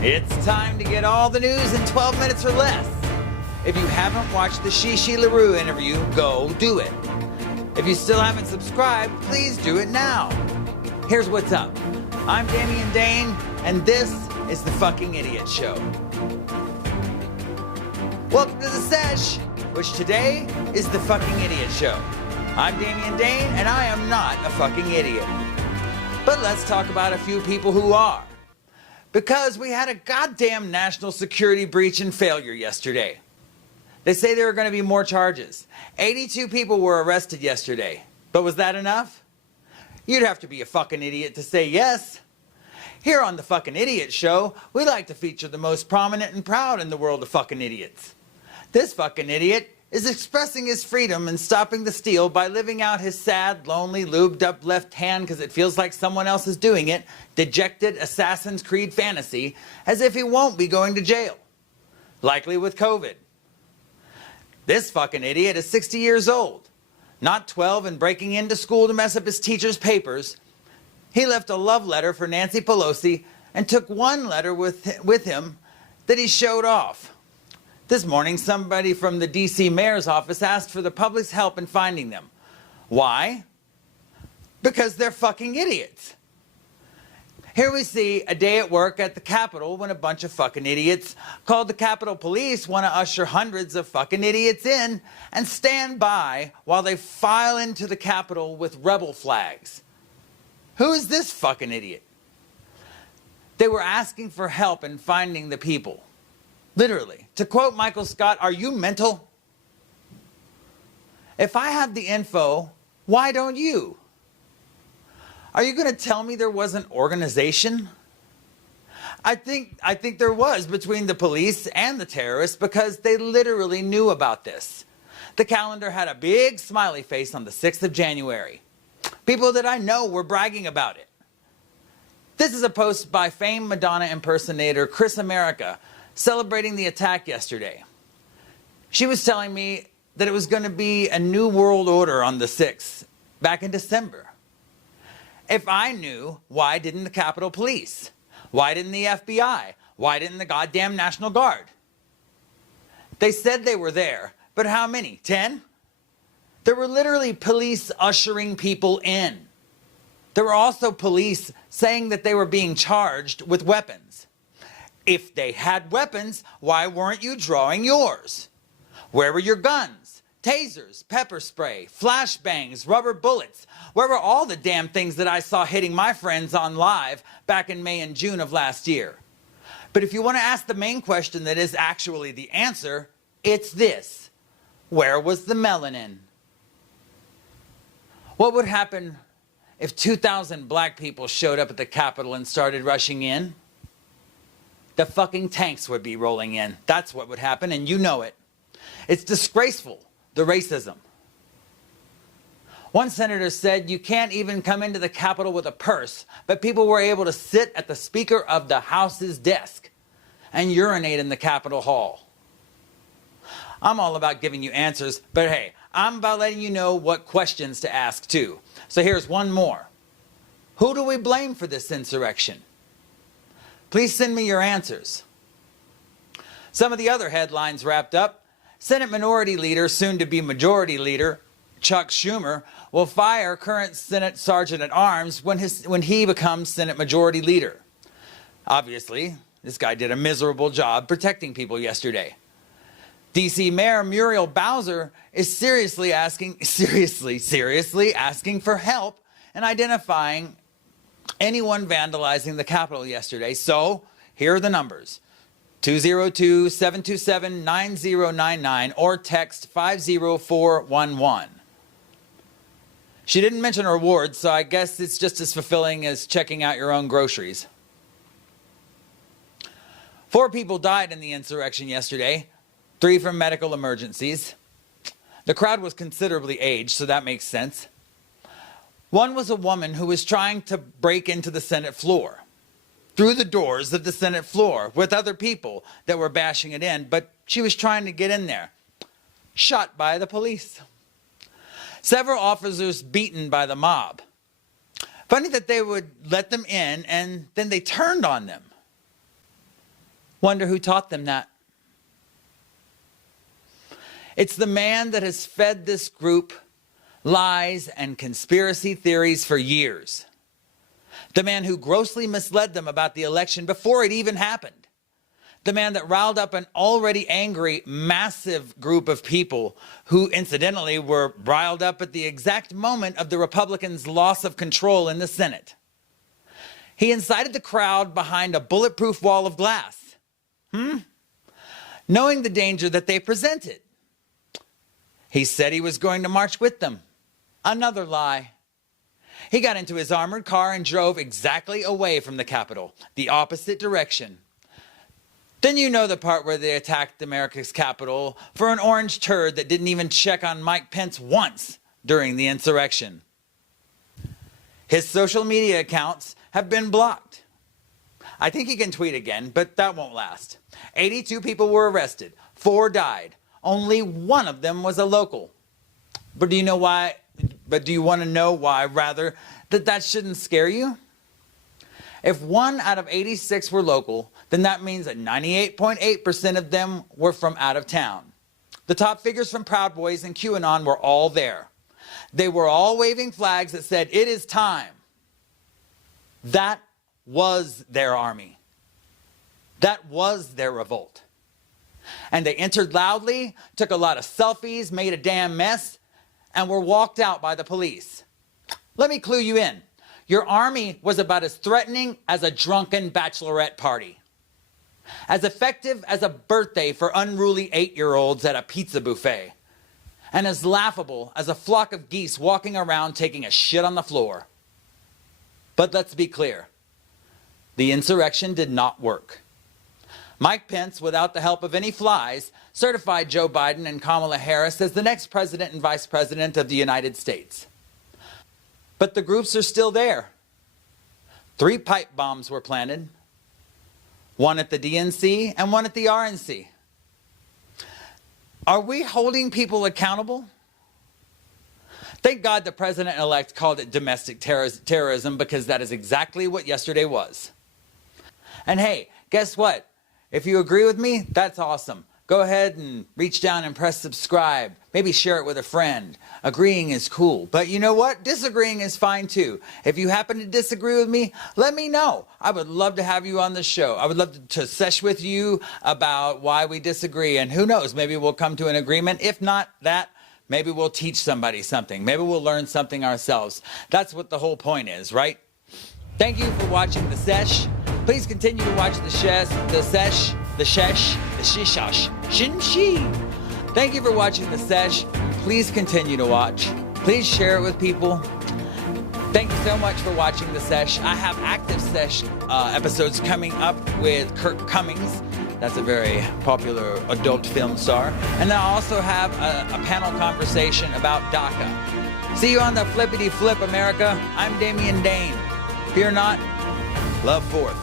It's time to get all the news in 12 minutes or less. If you haven't watched the Shishi LaRue interview, go do it. If you still haven't subscribed, please do it now. Here's what's up. I'm Damian Dane, and this is The Fucking Idiot Show. Welcome to the Sesh, which today is The Fucking Idiot Show. I'm Damian Dane, and I am not a fucking idiot. But let's talk about a few people who are. Because we had a goddamn national security breach and failure yesterday. They say there are going to be more charges. 82 people were arrested yesterday. But was that enough? You'd have to be a fucking idiot to say yes. Here on The Fucking Idiot Show, we like to feature the most prominent and proud in the world of fucking idiots. This fucking idiot is expressing his freedom and stopping the steal by living out his sad, lonely, lubed up left hand because it feels like someone else is doing it, dejected Assassin's Creed fantasy, as if he won't be going to jail. Likely with COVID. This fucking idiot is 60 years old, not 12 and breaking into school to mess up his teacher's papers. He left a love letter for Nancy Pelosi and took one letter with him that he showed off. This morning, somebody from the D.C. mayor's office asked for the public's help in finding them. Why? Because they're fucking idiots. Here we see a day at work at the Capitol when a bunch of fucking idiots called the Capitol Police want to usher hundreds of fucking idiots in and stand by while they file into the Capitol with rebel flags. Who is this fucking idiot? They were asking for help in finding the people. Literally. To quote Michael Scott, are you mental? If I have the info, why don't you? Are you going to tell me there was an organization? I think there was between the police and the terrorists because they literally knew about this. The calendar had a big smiley face on the 6th of January. People that I know were bragging about it. This is a post by famed Madonna impersonator Chris America celebrating the attack yesterday. She was telling me that it was going to be a new world order on the 6th, back in December. If I knew, why didn't the Capitol Police? Why didn't the FBI? Why didn't the goddamn National Guard? They said they were there, but how many? 10? There were literally police ushering people in. There were also police saying that they were being charged with weapons. If they had weapons, why weren't you drawing yours? Where were your guns, tasers, pepper spray, flashbangs, rubber bullets? Where were all the damn things that I saw hitting my friends on live back in May and June of last year? But if you want to ask the main question that is actually the answer, it's this. Where was the melanin? What would happen if 2,000 black people showed up at the Capitol and started rushing in? The fucking tanks would be rolling in. That's what would happen, and you know it. It's disgraceful, the racism. One senator said you can't even come into the Capitol with a purse, but people were able to sit at the Speaker of the House's desk and urinate in the Capitol Hall. I'm all about giving you answers, but hey, I'm about letting you know what questions to ask too. So here's one more. Who do we blame for this insurrection? Please send me your answers. Some of the other headlines wrapped up. Senate Minority Leader, soon to be Majority Leader, Chuck Schumer, will fire current Senate Sergeant at Arms when he becomes Senate Majority Leader. Obviously, this guy did a miserable job protecting people yesterday. DC Mayor Muriel Bowser is seriously asking for help in identifying anyone vandalizing the Capitol yesterday. So, here are the numbers. 202-727-9099 or text 50411. She didn't mention rewards, so I guess it's just as fulfilling as checking out your own groceries. 4 people died in the insurrection yesterday, 3 from medical emergencies. The crowd was considerably aged, so that makes sense. One was a woman who was trying to break into the Senate floor, through the doors of the Senate floor with other people that were bashing it in, but she was trying to get in there. Shot by the police. Several officers beaten by the mob. Funny that they would let them in and then they turned on them. Wonder who taught them that. It's the man that has fed this group lies and conspiracy theories for years. The man who grossly misled them about the election before it even happened. The man that riled up an already angry, massive group of people who, incidentally, were riled up at the exact moment of the Republicans' loss of control in the Senate. He incited the crowd behind a bulletproof wall of glass. Knowing the danger that they presented. He said he was going to march with them. Another lie. He got into his armored car and drove exactly away from the Capitol, the opposite direction. Then you know the part where they attacked America's Capitol for an orange turd that didn't even check on Mike Pence once during the insurrection. His social media accounts have been blocked. I think he can tweet again, but that won't last. 82 people were arrested. 4 died. Only one of them was a local. But do you know why? But do you want to know why, rather, that shouldn't scare you? If 1 out of 86 were local, then that means that 98.8% of them were from out of town. The top figures from Proud Boys and QAnon were all there. They were all waving flags that said, "It is time." That was their army. That was their revolt. And they entered loudly, took a lot of selfies, made a damn mess, and were walked out by the police. Let me clue you in. Your army was about as threatening as a drunken bachelorette party. As effective as a birthday for unruly 8-year-olds at a pizza buffet. And as laughable as a flock of geese walking around taking a shit on the floor. But let's be clear. The insurrection did not work. Mike Pence, without the help of any flies, certified Joe Biden and Kamala Harris as the next president and vice president of the United States. But the groups are still there. 3 pipe bombs were planted. 1 at the DNC and 1 at the RNC. Are we holding people accountable? Thank God the president-elect called it domestic terrorism, because that is exactly what yesterday was. And hey, guess what? If you agree with me, that's awesome. Go ahead and reach down and press subscribe. Maybe share it with a friend. Agreeing is cool. But you know what? Disagreeing is fine too. If you happen to disagree with me, let me know. I would love to have you on the show. I would love to sesh with you about why we disagree. And who knows, maybe we'll come to an agreement. If not that, maybe we'll teach somebody something. Maybe we'll learn something ourselves. That's what the whole point is, right? Thank you for watching the sesh. Please continue to watch the sesh. Thank you for watching the sesh. Please continue to watch. Please share it with people. Thank you so much for watching the sesh. I have active sesh episodes coming up with Kirk Cummings. That's a very popular adult film star. And then I also have a panel conversation about DACA. See you on the Flippity Flip, America. I'm Damian Dane. Fear not, love forth.